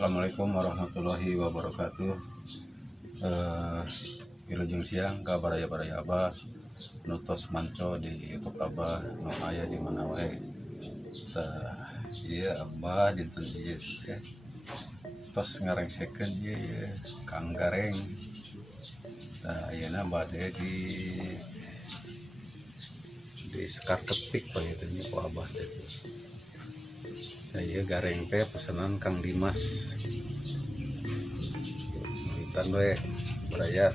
Assalamualaikum warahmatullahi wabarakatuh. Wilujeng siang ka baraya-baraya Abah nutos manco di YouTube Abah nu aya di mana wae. Tah ieu Abah dinten ieu ya. Tos ngarengsekeun ieu Kang Gareng. Tah ayeuna bade di sekar ketik bae teh ku Abah teh. Saya Gareng teh pesanan Kang Dimas. Militan we beraya.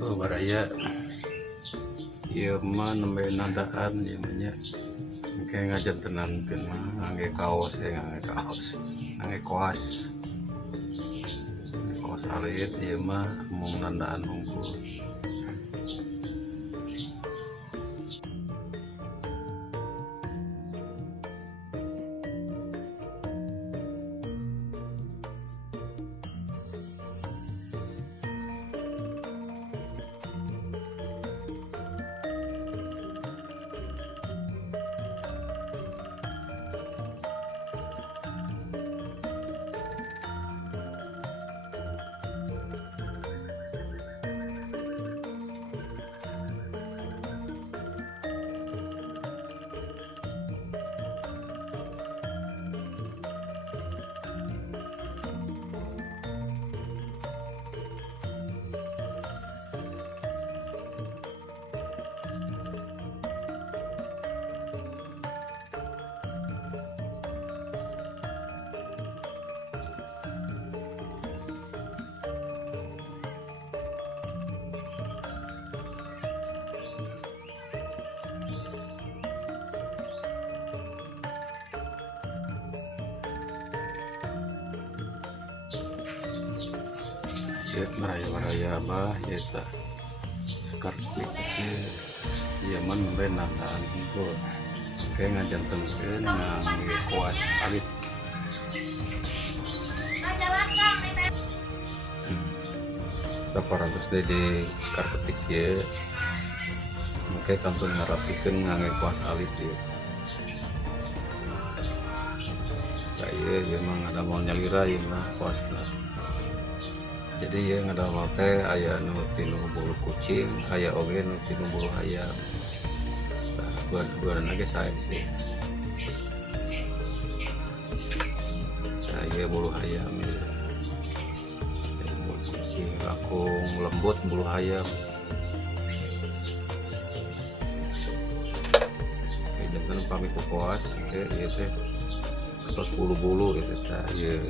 Oh baraya ieu mah nembe nadaan ieu mah nya engke ngajantenankeun mah ngangge kaos ngangge koas alit ieu mah mung nandaan hungkul. Ieu maraya bah ieu tah sekar kecil ieu mah nembe nandaan hungkul engke ngajantenkeun ngangge koas alit. Saparantos dede sekar ketik ieu engke kantun ngarapikeun ngangge koas alit ieu. Ieu mah ngadamel nyalira ieu mah koasna. Jadi ya ngadamel teh aya nu tinu bulu kucing, aya oge nu tinu bulu hayam. Nah, dua-duana ge sae sih. Nah, ieu bulu hayam ieu. Bulu kucing langkung lembut bulu hayam. Janten pami ku koas ieu teh ketos bulu-bulu itu tah ieu.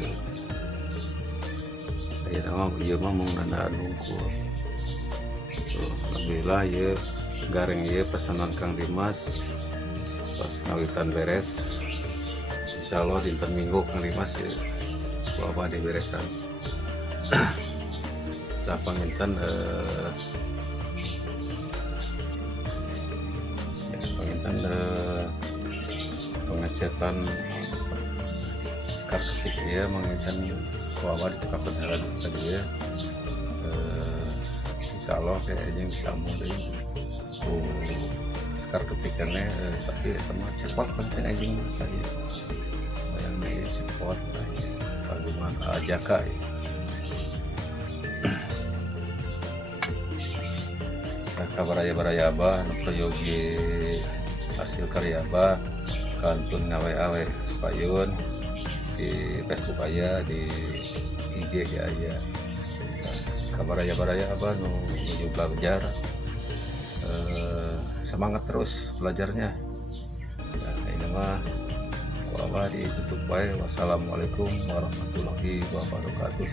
Ieu mah mung nandaan hungkul. Alhamdulillah ieu gareng ieu pesanan Kang Dimas pas ngawitan beres. Insyaallah dinten Minggu Kang Dimas ieu ku abah diberesan. Tah panginten pengecetan sekar ketik ieu manginten bahwa dicekapan jalan tadi ya. Insyaallah kayaknya bisa mulai sekar ketikannya tapi teman cepot penting aja tadi bayangnya cepot kagungan ajaka ya. Kabaraya abah nu prayogi hasil karya abah kantun ngawe-awe payun di Facebook aya, di IG aya. Kabaraya abah nu menuju belajar, semangat terus belajarnya. Nah, ini mah ku abah ditutup bae. Wassalamualaikum warahmatullahi wabarakatuh.